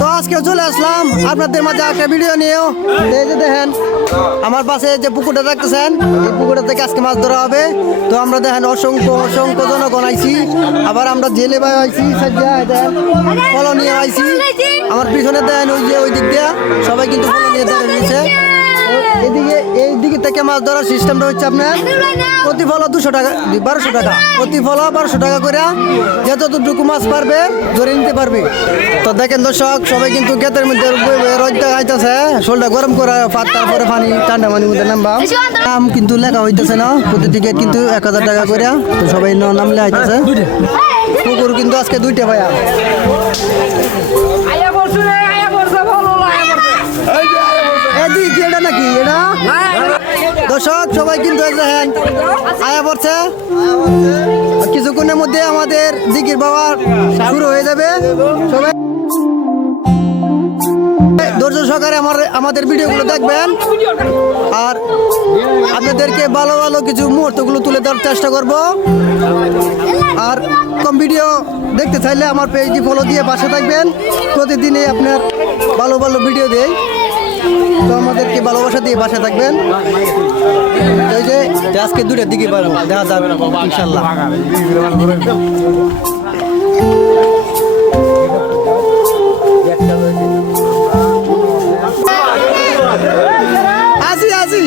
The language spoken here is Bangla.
তো আজকে চলে আসলাম আপনাদের মাঝে একটা ভিডিও নিয়েও। এই যে দেখেন আমার পাশে যে পুকুরটা দেখতেছেন, এই পুকুরটা থেকে আজকে মাছ ধরা হবে। তো আমরা দেখেন অসংখ্য অসংখ্য জনগণ আইছি, আবার আমরা জেলে ভাই আইছি, ফলো নিয়ে আইছি। আমার পিছনে দেখেন ওই যে ওই দিক দিয়ে সবাই কিন্তু ফলো নিয়ে দাঁড়িয়ে রয়েছে। এদিকে এই দিকে থেকে মাছ ধরার সিস্টেমটা হচ্ছে আপনার প্রতি ফলো 200 টাকা, 1200 টাকা প্রতি ফলো, 1200 টাকা করে যে যতটুকু মাছ পারবে ধরে নিতে পারবে। তো দেখেন দর্শক সবাই কিন্তু ক্ষেতের মধ্যে রোদটা খাইতেছে, শোলটা গরম করে তারপরে পানি ঠান্ডা পানির মধ্যে নামবা। নাম কিন্তু লেখা হইতেছে না, প্রতি টিকিট কিন্তু 1000 টাকা করে। তো সবাই নামলে আইতেছে। পুকুর কিন্তু আজকে 2টা ভাইয়া। এদিকে এটা নাকি এটা দর্শক সবাই কিন্তু দেখেন আয়া পড়ছে। কিছুক্ষণের মধ্যে আমাদের জিকির বাবা শুরু হয়ে যাবে। সবাই ধৈর্য সহকারে আমাদের ভিডিওগুলো দেখবেন, আর আপনাদেরকে ভালো ভালো কিছু মুহূর্তগুলো তুলে দেওয়ার চেষ্টা করব। আর কম ভিডিও দেখতে চাইলে আমার পেজটি ফলো দিয়ে পাশে থাকবেন। প্রতিদিনই আপনার ভালো ভালো ভিডিও দেই, তো আমাদেরকে ভালোবাসা দিয়ে বাসা থাকবেন। ওই যে আজকে 2টার দিকে দেখা যাবে ইনশাল্লাহ। আসি আসি